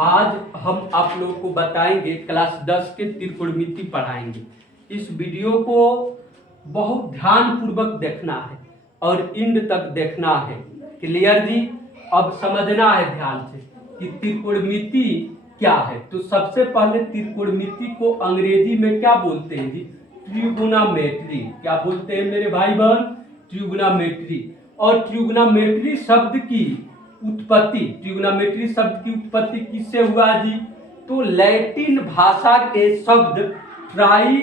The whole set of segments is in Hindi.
आज हम आप लोगों को बताएंगे क्लास 10 के त्रिकोणमिति पढ़ाएंगे। इस वीडियो को बहुत ध्यान पूर्वक देखना है और एंड तक देखना है। क्लियर जी? अब समझना है ध्यान से कि त्रिकोणमिति क्या है। तो सबसे पहले त्रिकोणमिति को अंग्रेजी में क्या बोलते हैं जी? ट्रिगोनोमेट्री। क्या बोलते हैं मेरे भाई बहन? ट्रिगोनोमेट्री। और ट्रिगोनोमेट्री शब्द की उत्पत्ति, ट्रिगोनोमेट्री शब्द की उत्पत्ति किससे हुआ जी? तो लैटिन भाषा के शब्द ट्राई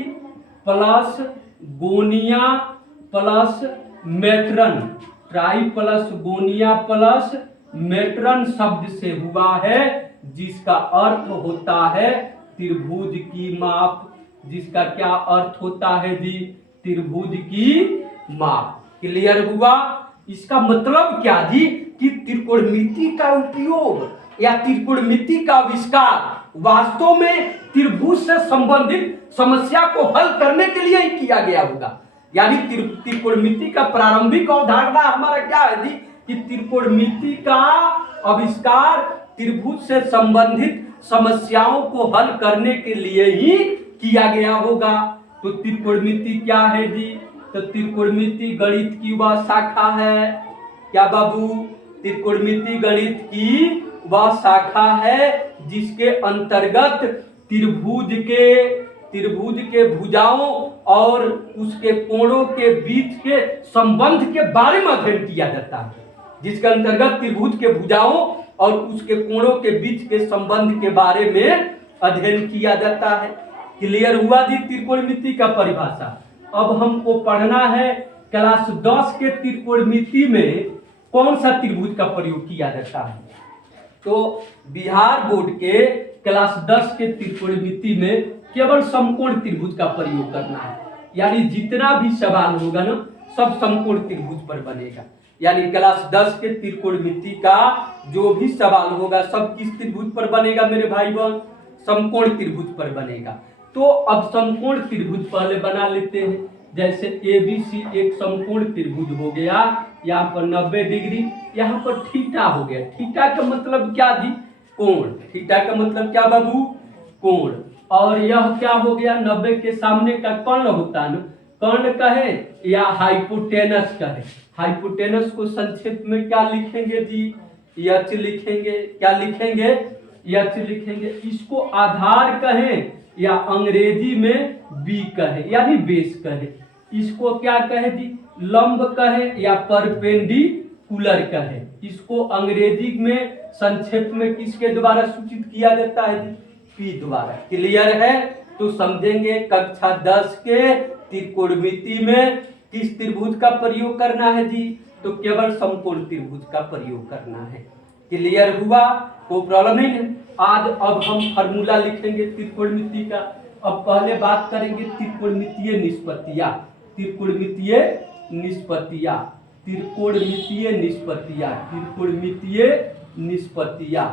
प्लस गोनिया प्लस मेट्रन, ट्राई प्लस गोनिया प्लस मेट्रन शब्द से हुआ है, जिसका अर्थ होता है त्रिभुज की माप। जिसका क्या अर्थ होता है जी? त्रिभुज की माप। क्लियर हुआ? इसका मतलब क्या जी? कि त्रिकोणमिति का उपयोग या त्रिकोणमिति का आविष्कार वास्तव में त्रिभुज से संबंधित समस्या को हल करने के लिए ही किया गया होगा। यानी त्रिकोणमिति का प्रारंभिक अवधारणा हमारा क्या है जी? कि त्रिकोणमिति का आविष्कार त्रिभुज से संबंधित समस्याओं को हल करने के लिए ही किया गया होगा। तो त्रिकोणमिति क्या है जी? तो त्रिकोणमिति गणित की वह शाखा है। क्या बाबू? त्रिकोणमिति गणित की वह शाखा है जिसके अंतर्गत त्रिभुज के भुजाओं और उसके कोणों के बीच के संबंध के बारे में अध्ययन किया जाता है। जिसके अंतर्गत त्रिभुज के भुजाओं और उसके कोणों के बीच के संबंध के बारे में अध्ययन किया जाता है। क्लियर हुआ जी त्रिकोणमिति का परिभाषा? अब हमको पढ़ना है क्लास 10 के त्रिकोणमिति में कौन सा त्रिभुज का प्रयोग किया जाता है। तो बिहार बोर्ड के क्लास 10 के त्रिकोणमिति में केवल समकोण त्रिभुज का प्रयोग करना है। यानी जितना भी सवाल होगा ना, सब समकोण त्रिभुज पर बनेगा। यानी क्लास 10 के त्रिकोणमिति का जो भी सवाल होगा सब किस त्रिभुज पर बनेगा मेरे भाई बहन? समकोण त्रिभुज पर बनेगा। तो अब समकोण त्रिभुज पहले बना लेते हैं। जैसे ABC एक समकोण त्रिभुज हो गया, यहाँ पर 90 डिग्री, यहाँ पर थीटा हो गया। थीटा का मतलब क्या जी? कोण। थीटा का मतलब क्या बाबू? कोण। और यह क्या हो गया? 90 के सामने का कर्ण होता है ना, कर्ण कहे या हाइपोटेनस कहे। हाइपोटेनस को संक्षेप में क्या लिखेंगे जी? यच लिखेंगे। क्या लिखेंगे? यच लिखेंगे। इसको आधार कहें या अंग्रेजी में बी कहे, यानी बेस कहे। इसको क्या कहे जी? लंब कहे या परपेंडिकुलर कहे। इसको अंग्रेजी में संक्षेप में किसके द्वारा सूचित किया जाता है जी? पी द्वारा। क्लियर है? तो समझेंगे कक्षा 10 के त्रिकोणमिति में किस त्रिभुज का प्रयोग करना है जी? तो केवल समकोण त्रिभुज का प्रयोग करना है। क्लियर हुआ? कोई प्रॉब्लम नहीं है। आज अब हम फार्मूला लिखेंगे त्रिकोणमिति का। अब पहले बात करेंगे त्रिकोणमितीय निष्पत्तियां। त्रिकोणमितीय निष्पत्तियां, त्रिकोणमितीय निष्पत्तियां, त्रिकोणमितीय निष्पत्तियां,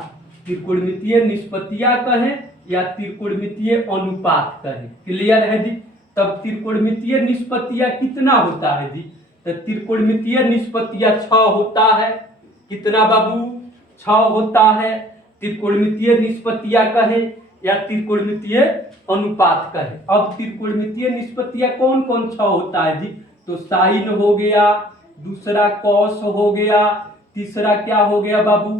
त्रिकोणमितीय निष्पत्तियां कहें या त्रिकोणमितीय अनुपात कहें। क्लियर है जी? तब त्रिकोणमितीय निष्पत्तियां कितना होता है जी? तो त्रिकोणमितीय निष्पत्तियां 6 होता है। कितना बाबू? 6 होता है। त्रिकोणमितीय निष्पत्तियां कहें या त्रिकोणमितीय अनुपात कहें। अब त्रिकोणमितीय निष्पत्तियां कौन कौन 6 होता है जी? तो साइन हो गया, दूसरा कॉस हो गया, तीसरा क्या हो गया बाबू?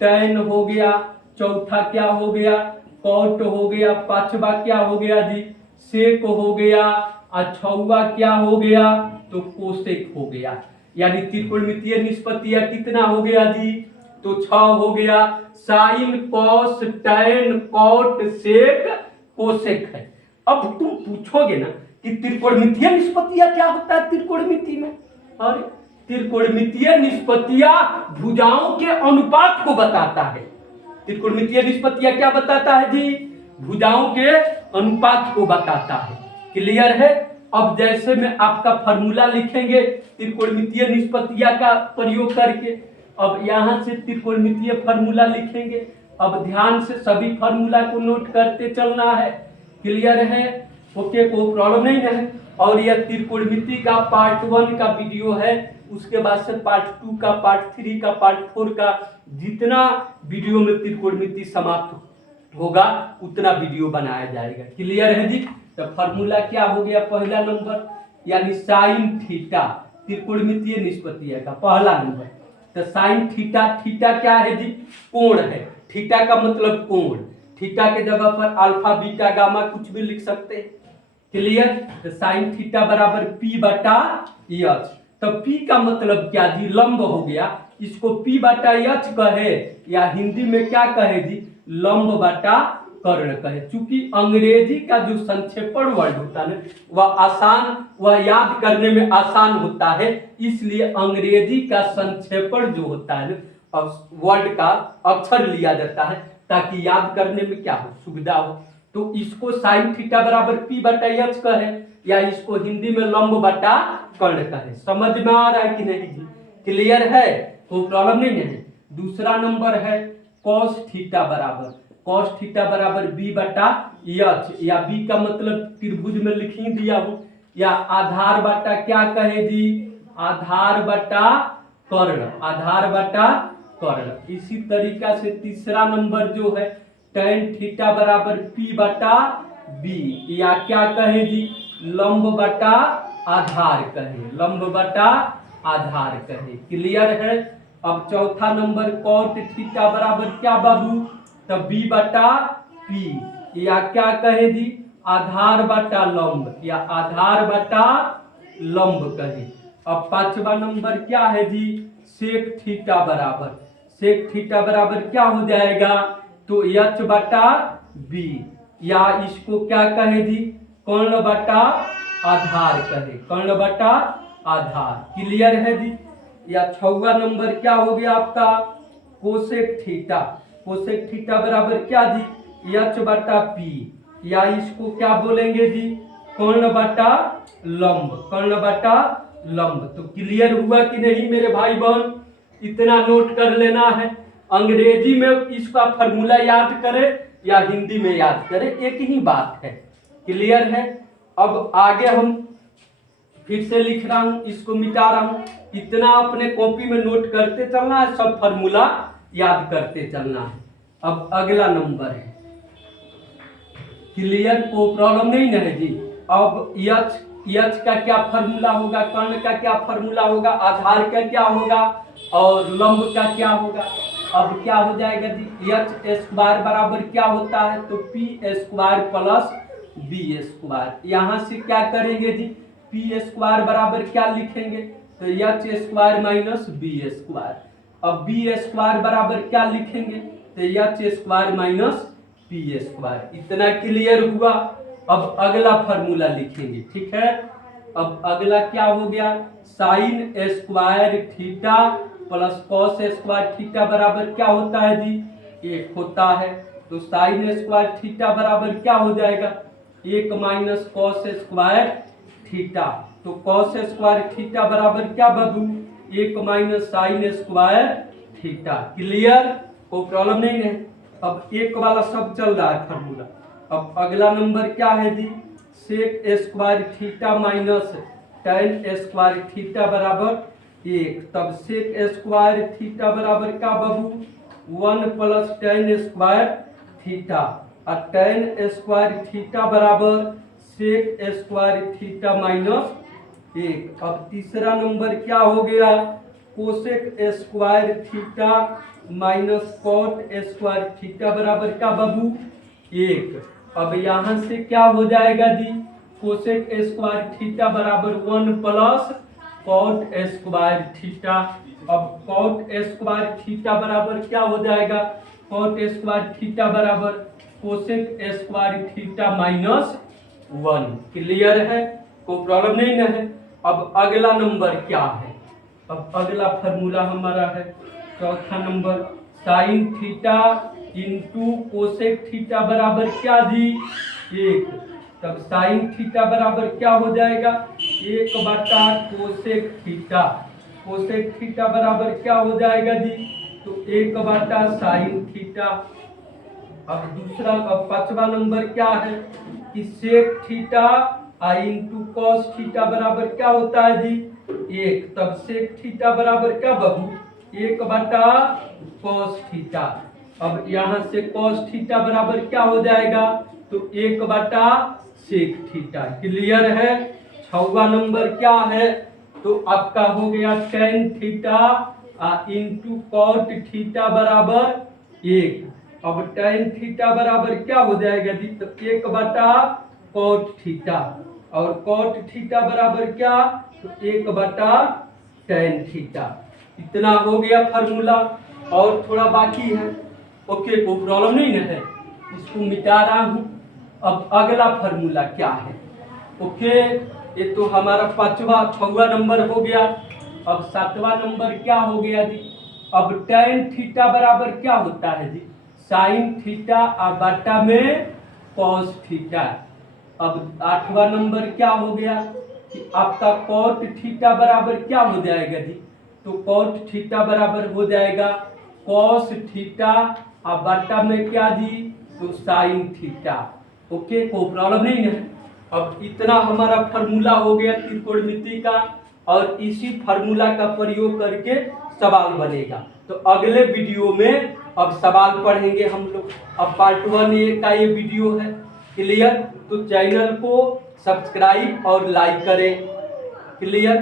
टैन हो गया, चौथा क्या हो गया? कॉट हो गया, पांचवा क्या हो गया जी? सेक हो गया, और छठवां क्या हो गया? तो कोसेक हो गया। यानी त्रिकोणमितीय निष्पत्तियां कितना हो गया जी? तो 6 हो गया। साइन, कॉस, टैन, कॉट, सेक, कोसेक है। अब तुम पूछोगे ना कि त्रिकोणमितीय निष्पत्तियां क्या होता है त्रिकोणमिति में? और त्रिकोणमितीय निष्पत्तियां भुजाओं के अनुपात को बताता है। त्रिकोणमितीय निष्पत्तियां क्या बताता है जी? भुजाओं के अनुपात को बताता है। क्लियर है? अब जैसे में आपका फार्मूला लिखेंगे त्रिकोणमितीय निष्पत्तियां का प्रयोग करके। अब यहाँ से त्रिकोणमितीय फार्मूला लिखेंगे। अब ध्यान से सभी फार्मूला को नोट करते चलना है। क्लियर है? ओके, कोई प्रॉब्लम नहीं है। और यह त्रिकोणमिति का पार्ट 1 का वीडियो है। उसके बाद से पार्ट 2 का, पार्ट 3 का, पार्ट 4 का जितना वीडियो में त्रिकोणमिति समाप्त होगा उतना वीडियो बनाया जाएगा। क्लियर है जी। तो फॉर्मूला क्या हो गया, पहला नंबर यानी साइन थीटा त्रिकोणमितीय निष्पत्ति का पहला नंबर। तो साइन थीटा, थीटा क्या है जी, कोण है। थीटा का मतलब कोण, थीटा के जगह पर अल्फा बीटा गामा कुछ भी लिख सकते हैं। क्लियर। तो साइन थीटा बराबर पी बटा एच। तो पी का मतलब क्या जी, लंब हो गया। इसको पी बटा एच कहे या हिंदी में क्या कहे जी, लंब बटा कर्ण कहे। चूंकि अंग्रेजी का जो संक्षेपण वर्ड होता है वह आसान, वह याद करने में आसान होता है, इसलिए अंग्रेजी का संक्षेपण जो होता है वर्ड का अक्षर लिया जाता है ताकि याद करने में क्या हो, सुविधा हो। तो इसको साइन थीटा बराबर पी बटा एच कहे या इसको हिंदी में लंब बटा कर्ण कहे। समझ में आ रहा है कि नहीं जी? क्लियर है, कोई प्रॉब्लम नहीं है। दूसरा नंबर है cos थीटा बराबर, cos थीटा बराबर बी बटा एच, या बी का मतलब त्रिभुज में लिख ही दिया हूं, या आधार बटा क्या कहे जी, आधार बटा कर्ण, आधार बटा कर्ण। इसी तरीका से तीसरा नंबर जो है tan थीटा बराबर पी बटा बी, या क्या कहे जी, लंब बटा आधार कहे, लंब बटा आधार कहे। क्लियर है। अब चौथा नंबर cot थीटा बराबर क्या बाबू, तो बी बटा पी, या क्या कहे जी, आधार बटा लंब, या आधार बटा लंब कहे। अब पांचवा नंबर क्या है जी, सेक थीटा बराबर, सेक थीटा बराबर क्या हो जाएगा, तो एच बटा बी, या इसको क्या कहे जी, कर्ण बटा आधार कहे, कर्ण बटा आधार। क्लियर है जी। या छठवां नंबर क्या हो गया आपका, कोसेक थीटा, कोसेक थीटा बराबर क्या जी, एच बटा पी, या इसको क्या बोलेंगे जी, कर्ण बटा लंब, कर्ण बटा लंब। तो क्लियर हुआ कि नहीं मेरे भाई बहन? इतना नोट कर लेना है। अंग्रेजी में इसका फॉर्मूला याद करे या हिंदी में याद करे, एक ही बात है। क्लियर है। अब आगे हम फिर से लिख रहा हूं, इसको मिटा रहा हूं। इतना अपने कॉपी में नोट करते चलना है, सब फॉर्मूला याद करते चलना है। अब अगला नंबर है, क्लियर, को प्रॉब्लम नहीं है जी। अब एच का क्या फॉर्मूला होगा, कर्ण का क्या फॉर्मूला होगा, आधार का क्या होगा और लंब का क्या होगा। अब क्या हो जाएगा जी, एच स्क्वायर बराबर क्या होता है, तो P square plus B square. यहां से क्या करेंगे जी, पी स्क्वायर बराबर क्या लिखेंगे, तो H square minus B square. अब बी स्क्वायर बराबर क्या लिखेंगे, तो H square minus P square. इतना क्लियर हुआ। अब अगला फॉर्मूला लिखेंगे, ठीक है। अब अगला क्या हो गया, sine square theta plus cos square theta बराबर क्या होता है जी, एक होता है। तो साइन स्क्वायर थीटा बराबर क्या हो जाएगा, एक माइनस कॉस स्क्वायर थीटा। तो कॉस स्क्वायर थीटा बराबर क्या बाबू, एक minus sine square theta. Clear, कोई प्रॉब्लम नहीं है। अब एक वाला सब चल रहा है फॉर्मूला। अब अगला नंबर क्या है जी, sec square theta minus tan square theta बराबर एक। तब सेक स्क्वायर थीटा बराबर क्या बाबू, 1 प्लस tan स्क्वायर थीटा, और tan स्क्वायर थीटा बराबर सेक स्क्वायर थीटा माइनस एक। अब तीसरा नंबर क्या हो गया, cosec square theta minus cot square theta बराबर क्या बाबू, एक। अब यहां से क्या हो जाएगा जी, कोसेक स्क्वायर थीटा बराबर 1 प्लस कॉट स्क्वायर थीटा। अब कॉट स्क्वायर थीटा बराबर क्या हो जाएगा, कॉट स्क्वायर थीटा बराबर cosec square theta minus 1। Clear है, कोई प्रॉब्लम नहीं है। अब अगला नंबर क्या है, अब अगला फॉर्मूला हमारा है चौथा number, sine theta into cosec theta बराबर क्या जी, एक। तब साइन थीटा बराबर क्या हो जाएगा, एक बटा कोसेक थीटा। कोसेक थीटा बराबर क्या हो जाएगा जी, तो एक बटा साइन थीटा। अब दूसरा, अब पांचवा नंबर क्या है कि sec theta into cos theta बराबर क्या होता है जी, 1, तब सेक थीटा बराबर क्या बहू 1/cos थीटा। अब यहाँ से cos थीटा बराबर क्या हो जाएगा, तो 1/sec थीटा। क्लियर है। 6वां नंबर क्या है, तो आपका हो गया tan theta into cot theta बराबर 1। अब tan थीटा बराबर क्या हो जाएगा जी, तो 1/cot थीटा, और cot थीटा बराबर क्या, तो 1/tan थीटा। इतना हो गया फार्मूला, और थोड़ा बाकी है। ओके, कोई प्रॉब्लम नहीं ना है, इसको मिटा रहा हूं। अब अगला फार्मूला क्या है। ओके, ये तो हमारा 6वां नंबर हो गया। अब 7वां नंबर क्या हो गया जी, अब tan थीटा बराबर क्या होता है जी, sin थीटा बटा में cos थीटा। अब 8वां नंबर क्या हो गया कि आपका cot थीटा बराबर क्या हो जाएगा जी, तो cot थीटा बराबर हो जाएगा cos थीटा बटा में क्या जी, तो sin थीटा। ओके, कोई प्रॉब्लम नहीं है। अब इतना हमारा फार्मूला हो गया त्रिकोणमिति का, और इसी फार्मूला का प्रयोग करके सवाल बनेगा। तो अगले वीडियो में अब सवाल पढ़ेंगे हम लोग। अब पार्ट 1 का ये वीडियो है। क्लियर, तो चैनल को सब्सक्राइब और लाइक करें। क्लियर।